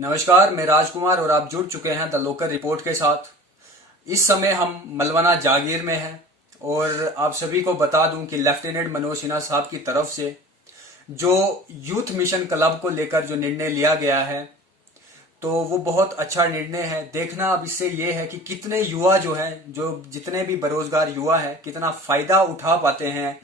नमस्कार, मैं राजकुमार और आप जुड़ चुके हैं द लोकल रिपोर्ट के साथ। इस समय हम मलवना जागीर में हैं और आप सभी को बता दूं कि लेफ्टिनेंट मनोज सिन्हा साहब की तरफ से जो यूथ मिशन क्लब को लेकर जो निर्णय लिया गया है, तो वो बहुत अच्छा निर्णय है। देखना अब इससे ये है कि कितने युवा जो हैं, जो जितने भी बेरोजगार युवा हैं, कितना फायदा उठा पाते हैं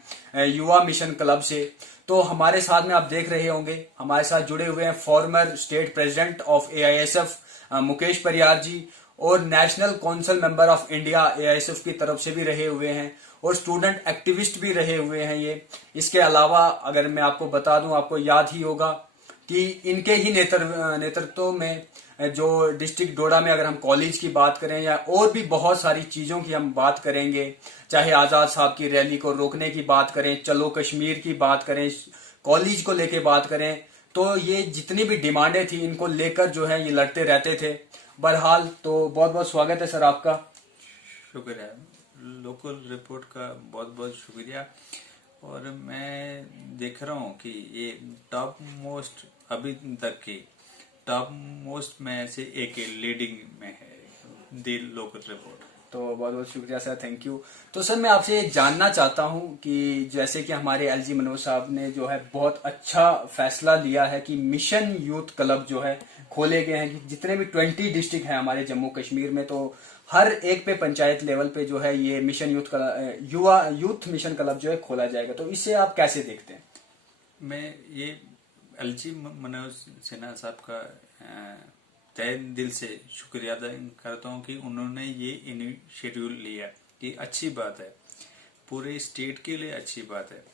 युवा मिशन क्लब से। तो हमारे साथ में आप देख रहे होंगे, हमारे साथ जुड़े हुए हैं farmer state president of AISF Mukesh Pariyar जी, और national council member of India AISF की तरफ से भी रहे हुए हैं, और स्टूडेंट एक्टिविस्ट भी रहे हुए हैं ये। इसके अलावा अगर मैं आपको बता दूं, आपको याद ही होगा कि इनके ही नेतृत्व में जो डिस्ट्रिक्ट डोडा में अगर हम कॉलेज की बात करें या और भी बहुत सारी चीजों की हम बात करेंगे, चाहे आजाद साहब की रैली को रोकने की बात करें, चलो कश्मीर की बात करें, कॉलेज को लेके बात करें, तो ये जितनी भी डिमांडें थी इनको लेकर जो है ये लड़ते रहते थे। बहरहाल तो बहुत बहुत स्वागत है सर आपका। शुक्रिया, लोकल रिपोर्ट का बहुत बहुत शुक्रिया। और मैं देख रहा हूँ कि ये टॉप मोस्ट अभी तक की टॉप मोस्ट में से एक लीडिंग में है दी लोकल रिपोर्ट। तो बहुत बहुत शुक्रिया सर, थैंक यू। तो सर मैं आपसे ये जानना चाहता हूँ कि जैसे कि हमारे एलजी मनोज साहब ने जो है बहुत अच्छा फैसला लिया है कि मिशन यूथ क्लब जो है खोले गए हैं, कि जितने भी 20 डिस्ट्रिक्ट हैं हमारे जम्मू कश्मीर में, तो हर एक पे पंचायत लेवल पे जो है ये मिशन यूथ मिशन क्लब जो है खोला जाएगा। तो इसे आप कैसे देखते हैं? मैं ये एलजी मनोज सिन्हा साहब का तहे दिल से शुक्रिया अदा करता हूँ कि उन्होंने ये इनिशिएटिव लिया। ये अच्छी बात है, पूरे स्टेट के लिए अच्छी बात है।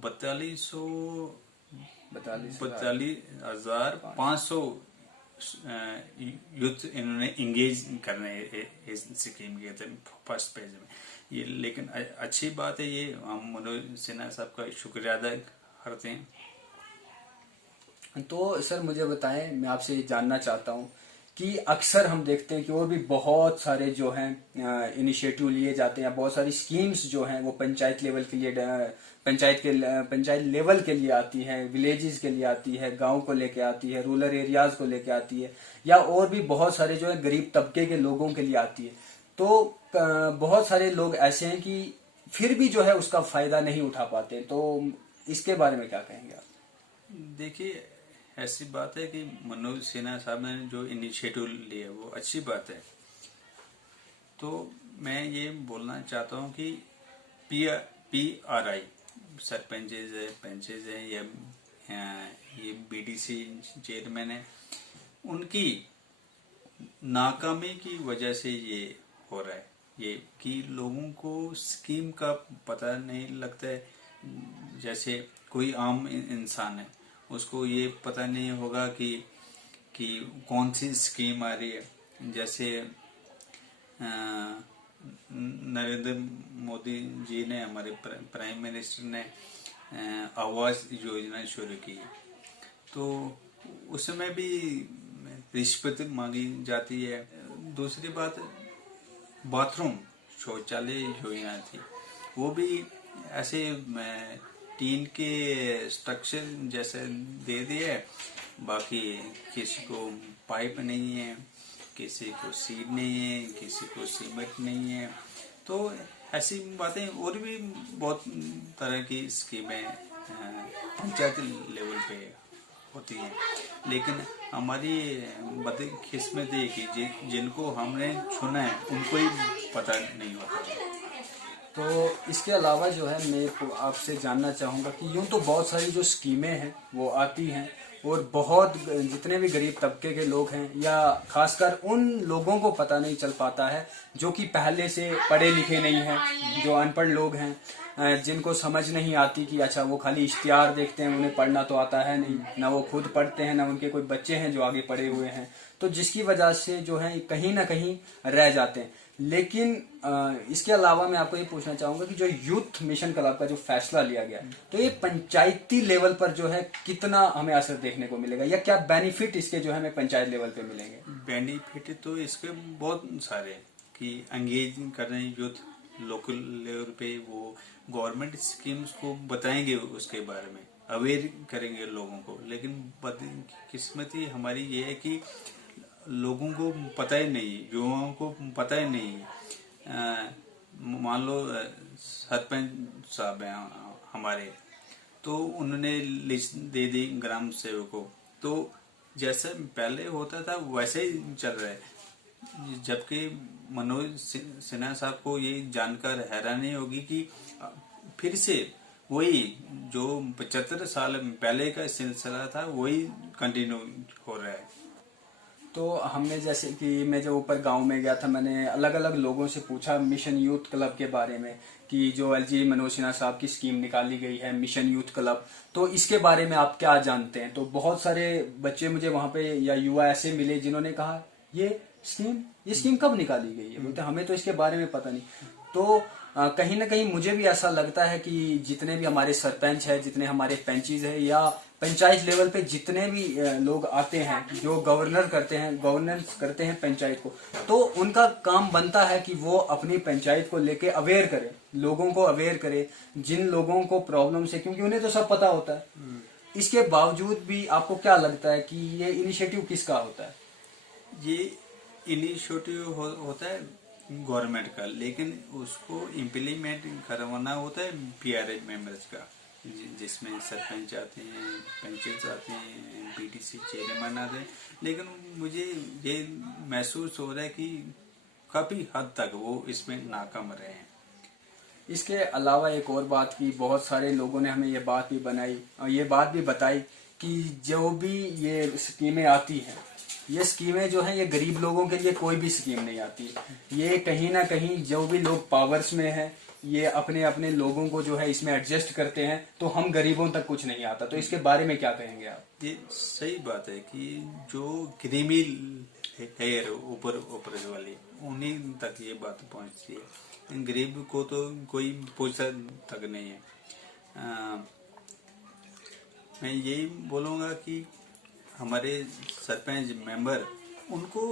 42,500 यूथ इन्होंने इंगेज करने इस स्कीम के थे फर्स्ट पेज में ये। लेकिन अच्छी बात है, ये हम मनोज सिन्हा साहब का शुक्रिया अदा करते हैं। तो सर मुझे बताएं, मैं आपसे जानना चाहता हूं कि अक्सर हम देखते हैं कि और भी बहुत सारे जो हैं इनिशिएटिव लिए जाते हैं, बहुत सारी स्कीम्स जो हैं वो पंचायत लेवल के लिए पंचायत लेवल के लिए आती है, विलेजेस के लिए आती है, गांव को लेके आती है, रूरल एरियाज को लेके आती है, या और भी बहुत सारे जो है गरीब तबके के लोगों के लिए आती है। तो बहुत सारे लोग ऐसे हैं कि फिर भी जो है उसका फायदा नहीं उठा पाते। तो इसके बारे में क्या कहेंगे आप? देखिए, ऐसी बात है कि मनोज सिन्हा साहब ने जो इनिशिएटिव लिया वो अच्छी बात है। तो मैं ये बोलना चाहता हूँ कि PRI सरपंचेज है, पंचेज है, या ये BDC चेयरमैन है, उनकी नाकामी की वजह से ये हो रहा है। ये कि लोगों को स्कीम का पता नहीं लगता है। जैसे कोई आम इंसान है, उसको ये पता नहीं होगा कि कौन सी स्कीम आ रही है। जैसे नरेंद्र मोदी जी ने, हमारे प्राइम मिनिस्टर ने आवास योजना शुरू की, तो उसमें भी रिश्वत मांगी जाती है। दूसरी बात, बाथरूम शौचालय योजना थी, वो भी ऐसे टीन के स्ट्रक्चर जैसे दे दिए, बाकी किसी को पाइप नहीं है, किसी को सीड नहीं है, किसी को सीमेंट नहीं है। तो ऐसी बातें और भी बहुत तरह की स्कीमें पंचायत लेवल पे होती हैं। लेकिन हमारी बदकिस्मती है कि जिनको हमने चुना है उनको ही पता नहीं होता। तो इसके अलावा जो है मैं आपसे जानना चाहूँगा कि यूँ तो बहुत सारी जो स्कीमें हैं वो आती हैं, और बहुत जितने भी गरीब तबके के लोग हैं या खासकर उन लोगों को पता नहीं चल पाता है जो कि पहले से पढ़े लिखे नहीं हैं, जो अनपढ़ लोग हैं, जिनको समझ नहीं आती कि अच्छा वो खाली इश्तिहार देखते हैं, उन्हें पढ़ना तो आता है नहीं, ना वो खुद पढ़ते हैं, ना उनके कोई बच्चे हैं जो आगे पढ़े हुए हैं, तो जिसकी वजह से जो है कहीं ना कहीं रह जाते हैं। लेकिन इसके अलावा मैं आपको ये पूछना चाहूंगा कि जो यूथ मिशन क्लब का जो फैसला लिया गया, तो ये पंचायती लेवल पर जो है कितना हमें असर देखने को मिलेगा, या क्या बेनिफिट इसके जो है हमें पंचायत लेवल पे मिलेंगे? बेनिफिट तो इसके बहुत सारे कि एंगेज कर रहे हैं यूथ लोकल लेवल पे, वो गवर्नमेंट स्कीम्स को बताएंगे उसके बारे में अवेयर करेंगे लोगों को। लेकिन बदकिस्मती हमारी ये है कि लोगों को पता ही नहीं, युवाओं को पता ही नहीं। मान लो सरपंच साहब हैं हमारे, तो उन्होंने लिस्ट दे दी ग्राम सेवक को, तो जैसे पहले होता था वैसे ही चल रहा है। जबकि मनोज सिन्हा साहब को ये जानकर हैरानी होगी कि फिर से वही जो 75 साल पहले का सिलसिला था वही कंटिन्यू हो रहा है। तो हमने जैसे कि मैं जब ऊपर गांव में गया था, मैंने अलग अलग लोगों से पूछा मिशन यूथ क्लब के बारे में कि जो एलजी मनोज सिन्हा साहब की स्कीम निकाली गई है मिशन यूथ क्लब, तो इसके बारे में आप क्या जानते हैं। तो बहुत सारे बच्चे मुझे वहां पे या युवा ऐसे मिले जिन्होंने कहा ये स्कीम कब निकाली गई है, बोलते हमें तो इसके बारे में पता नहीं। तो कहीं ना कहीं मुझे भी ऐसा लगता है कि जितने भी हमारे सरपंच है, जितने हमारे पंचीज है, या पंचायत लेवल पे जितने भी लोग आते हैं जो गवर्नेंस करते हैं पंचायत को, तो उनका काम बनता है कि वो अपनी पंचायत को लेके अवेयर करे, लोगों को अवेयर करे, जिन लोगों को प्रॉब्लम है, क्योंकि उन्हें तो सब पता होता है। इसके बावजूद भी आपको क्या लगता है कि ये इनिशिएटिव किसका होता है? ये इनिशिएटिव होता है गवर्नमेंट का, लेकिन उसको इम्प्लीमेंट करवाना होता है पीआरए मेंबर्स का, जिसमें सरपंच आते हैं, पंचायत आते हैं, पीटीसी चेयरमैन आते हैं। लेकिन मुझे ये महसूस हो रहा है कि काफी हद तक वो इसमें नाकाम रहे हैं। इसके अलावा एक और बात की, बहुत सारे लोगों ने हमें ये बात भी बताई कि जो भी ये स्कीमें आती हैं, ये स्कीमें जो हैं ये गरीब लोगों के लिए कोई भी स्कीम नहीं आती। ये कहीं ना कहीं जो भी लोग पावर्स में हैं, ये अपने अपने लोगों को जो है इसमें एडजस्ट करते हैं, तो हम गरीबों तक कुछ नहीं आता। तो इसके बारे में क्या कहेंगे आप? ये सही बात है कि जो क्रीमी लेयर ऊपर ऊपर वाली, उन्हीं तक ये बात पहुंचती है, गरीब को तो कोई पूछता तक नहीं है। मैं यही बोलूँगा कि हमारे सरपंच मेंबर, उनको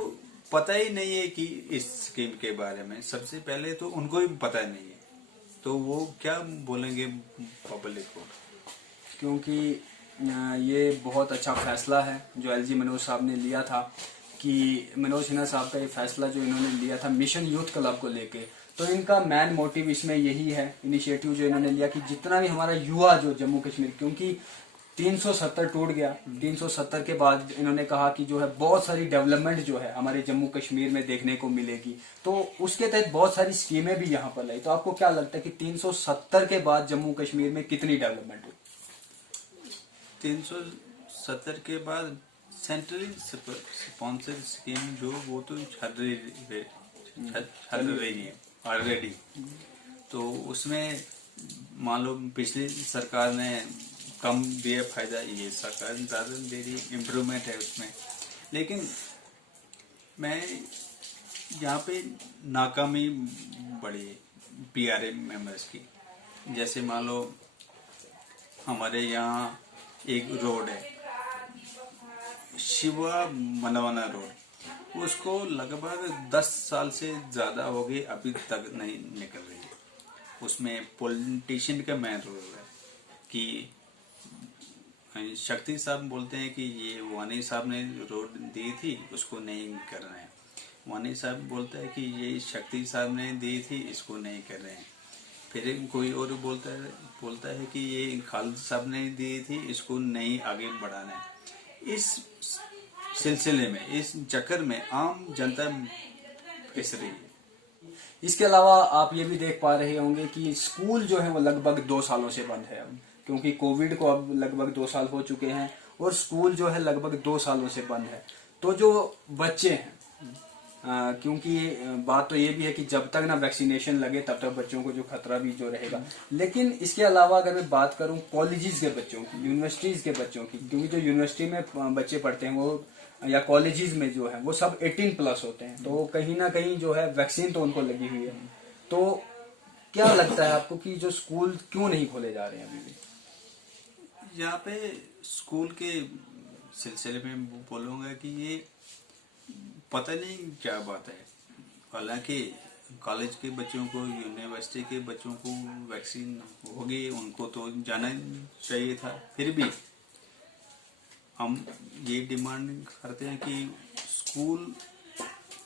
पता ही नहीं है कि इस स्कीम के बारे में। सबसे पहले तो उनको ही पता नहीं है, तो वो क्या बोलेंगे पब्लिक को। क्योंकि ये बहुत अच्छा फैसला है जो एलजी मनोज साहब ने लिया था, कि मनोज सिन्हा साहब का ये फैसला जो इन्होंने लिया था मिशन यूथ क्लब को लेके, तो इनका मेन मोटिव इसमें यही है, इनिशिएटिव जो इन्होंने लिया कि जितना भी हमारा युवा जो जम्मू कश्मीर, क्योंकि 370 टूट गया, 370 के बाद इन्होंने कहा कि जो है बहुत सारी डेवलपमेंट जो है हमारे जम्मू कश्मीर में देखने को मिलेगी, तो उसके तहत बहुत सारी स्कीमें भी यहाँ पर लाई। तो आपको क्या लगता है कि 370 के बाद जम्मू कश्मीर में कितनी डेवलपमेंट हुई? 370 के बाद सेंट्रली स्पॉन्सर स्कीम जो वो तो चल रही है ऑलरेडी। तो उसमें मान लो पिछली सरकार ने कम दिया फायदा, ये सरकार ज्यादा दे रही, इम्प्रूवमेंट है उसमें। लेकिन मैं यहाँ पे नाकामी बड़ी पीआरए मेंबर्स की, जैसे मान लो हमारे यहाँ एक रोड है शिवा मनवाना रोड, उसको लगभग 10 साल से ज्यादा हो गए, अभी तक नहीं निकल रही है। उसमें पॉलिटिशियन का मेन रोल है कि शक्ति साहब बोलते हैं कि ये वानी साहब ने रोड दी थी, उसको नहीं करना है। वानी साहब बोलता है कि ये शक्ति साहब ने दी थी, इसको नहीं कर रहे हैं। फिर कोई और बोलता है कि ये खालिद साहब ने दी थी, इसको नहीं आगे बढ़ाना है। इस सिलसिले में, इस चक्कर में आम जनता पिस रही है। इसके अलावा आप ये भी देख पा रहे होंगे कि स्कूल जो है वो लगभग 2 सालों से बंद है अब, क्योंकि कोविड को अब लगभग 2 साल हो चुके हैं और स्कूल जो है लगभग 2 सालों से बंद है। तो जो बच्चे हैं, क्योंकि बात तो ये भी है कि जब तक ना वैक्सीनेशन लगे तब तक बच्चों को जो खतरा भी जो रहेगा। लेकिन इसके अलावा अगर मैं बात करूं कॉलेजेस के बच्चों की, यूनिवर्सिटीज के बच्चों की, क्योंकि जो यूनिवर्सिटी में बच्चे पढ़ते हैं वो या कॉलेजेस में जो है वो सब 18+ होते हैं, तो कहीं ना कहीं जो है वैक्सीन तो उनको लगी हुई है। तो क्या लगता है आपको कि जो स्कूल क्यों नहीं खोले जा रहे हैं अभी भी? यहाँ पे स्कूल के सिलसिले में बोलूँगा कि ये पता नहीं क्या बात है। हालांकि कॉलेज के बच्चों को, यूनिवर्सिटी के बच्चों को वैक्सीन होगी, उनको तो जाना चाहिए था। फिर भी हम ये डिमांड करते हैं कि स्कूल,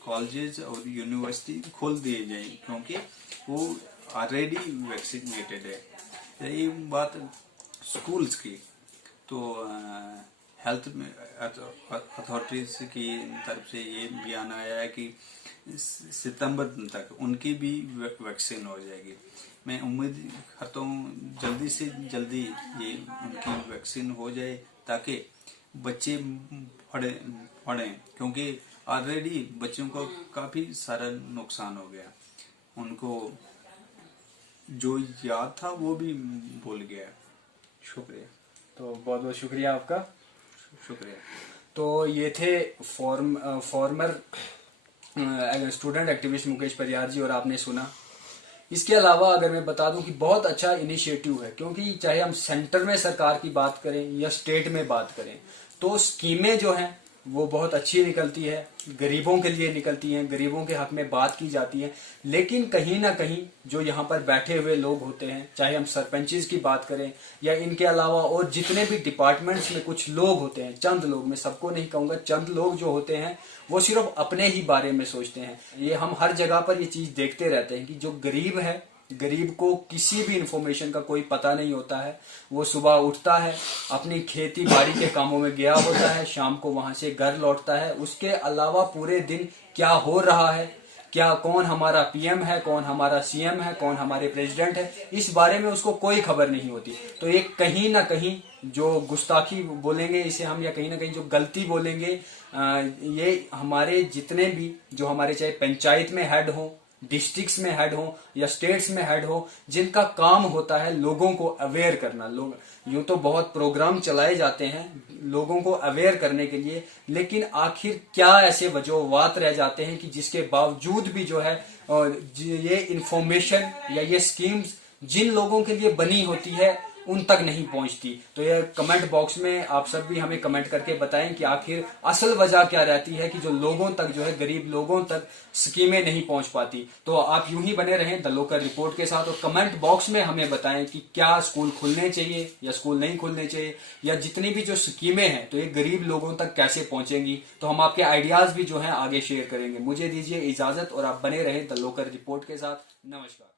कॉलेजेस और यूनिवर्सिटी खोल दिए जाए, क्योंकि वो ऑलरेडी वैक्सीनेटेड है। यही बात स्कूल्स की, तो हेल्थ में अथॉरिटीज की तरफ से ये बयान आया है कि सितंबर तक उनकी भी वैक्सीन हो जाएगी। मैं उम्मीद करता हूँ जल्दी से जल्दी ये उनकी वैक्सीन हो जाए, ताकि बच्चे पढ़ें, क्योंकि ऑलरेडी बच्चों को काफी सारा नुकसान हो गया। उनको जो याद था वो भी भूल गया। शुक्रिया। तो बहुत बहुत शुक्रिया आपका। शुक्रिया। तो ये थे farmer student activist Mukesh Pariyar जी, और आपने सुना। इसके अलावा अगर मैं बता दूं कि बहुत अच्छा इनिशिएटिव है, क्योंकि चाहे हम सेंटर में सरकार की बात करें या स्टेट में बात करें, तो स्कीमें जो हैं वो बहुत अच्छी निकलती है, गरीबों के लिए निकलती हैं, गरीबों के हक में बात की जाती है। लेकिन कहीं ना कहीं जो यहाँ पर बैठे हुए लोग होते हैं, चाहे हम सरपंचेस की बात करें या इनके अलावा और जितने भी डिपार्टमेंट्स में कुछ लोग होते हैं, चंद लोग, मैं सबको नहीं कहूँगा, चंद लोग जो होते हैं वो सिर्फ अपने ही बारे में सोचते हैं। ये हम हर जगह पर ये चीज देखते रहते हैं कि जो गरीब है, गरीब को किसी भी इंफॉर्मेशन का कोई पता नहीं होता है। वो सुबह उठता है, अपनी खेती बाड़ी के कामों में गया होता है, शाम को वहां से घर लौटता है। उसके अलावा पूरे दिन क्या हो रहा है, क्या कौन हमारा पीएम है, कौन हमारा सीएम है, कौन हमारे प्रेसिडेंट है, इस बारे में उसको कोई खबर नहीं होती। तो ये कहीं ना कहीं जो गुस्ताखी बोलेंगे इसे हम, या कहीं ना कहीं जो गलती बोलेंगे, ये हमारे जितने भी जो हमारे चाहे पंचायत में हेड हो, डिस्ट्रिक्ट्स में हेड हो या स्टेट्स में हेड हो, जिनका काम होता है लोगों को अवेयर करना। लोग यूं तो बहुत प्रोग्राम चलाए जाते हैं लोगों को अवेयर करने के लिए, लेकिन आखिर क्या ऐसे वजूहत रह जाते हैं कि जिसके बावजूद भी जो है ये इंफॉर्मेशन या ये स्कीम्स जिन लोगों के लिए बनी होती है उन तक नहीं पहुंचती। तो ये कमेंट बॉक्स में आप सब भी हमें कमेंट करके बताएं कि आखिर असल वजह क्या रहती है कि जो लोगों तक जो है, गरीब लोगों तक स्कीमें नहीं पहुंच पाती। तो आप यूं ही बने रहें द लोकल रिपोर्ट के साथ, और कमेंट बॉक्स में हमें बताएं कि क्या स्कूल खुलने चाहिए या स्कूल नहीं खुलने चाहिए, या जितनी भी जो स्कीमें हैं तो ये गरीब लोगों तक कैसे पहुंचेंगी। तो हम आपके आइडियाज भी जो है आगे शेयर करेंगे। मुझे दीजिए इजाजत और आप बने रहे द लोकल रिपोर्ट के साथ। नमस्कार।